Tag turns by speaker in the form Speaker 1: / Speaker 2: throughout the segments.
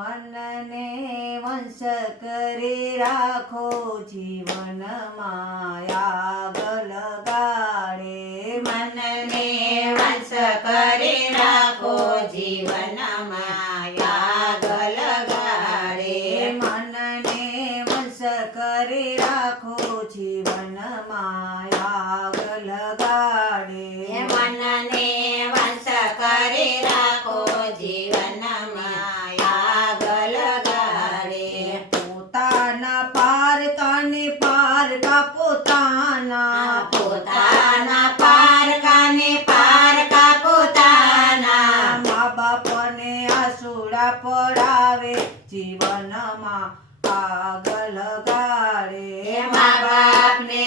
Speaker 1: मनने वंस करे राखो जीवन माया गा मन
Speaker 2: मनने वंश करे राखो जीवन माया गा मन
Speaker 1: मनने वंश करी राखो जीवन माया પોતાના બાપને આસુડા પડાવે જીવનમાં આગળ ગાડે મા
Speaker 2: ગાડે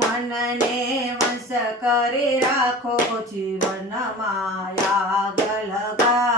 Speaker 1: મનને વંશ કરે રાખો જીવનમાં આગળ ગાડે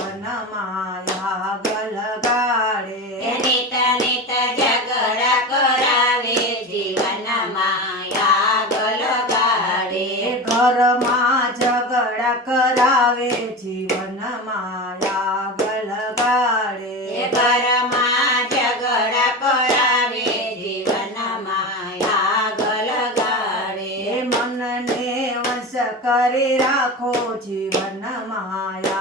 Speaker 1: माया गलगाडे
Speaker 2: नेत नेत झगडा करावे जीवन माया गलगाडे
Speaker 1: घरमा झगडा करावे जीवन माया गलगाडे
Speaker 2: घरमा झगडा करावे जीवन माया गलगाडे
Speaker 1: मनने वंश करे राखो जीवन माया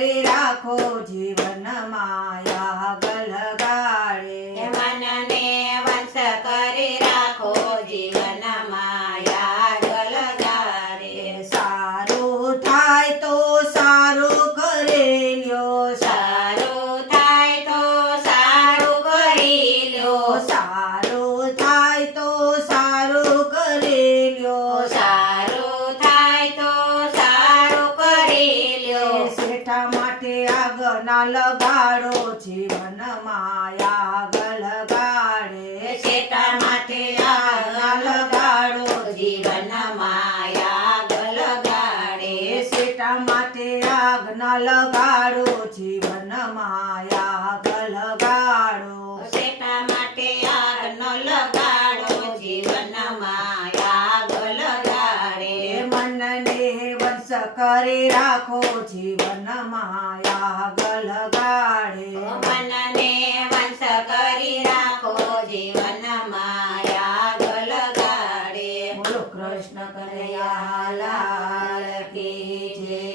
Speaker 1: રાખો જીવ શા માટે આગના લગાડો જીવન માયા લગાડે
Speaker 2: શેટા માટે આગના
Speaker 1: લગાડો
Speaker 2: જીવન માયા ગલ લગાડે
Speaker 1: શેટા માટે આગના લગાડો જીવન માયા ગલ લગાડો
Speaker 2: શેટા માટે
Speaker 1: वंश करी राखो जीवन माया गल गाडे
Speaker 2: मनने वंश करी राखो जीवन माया गाडे
Speaker 1: बोलो कृष्ण की जय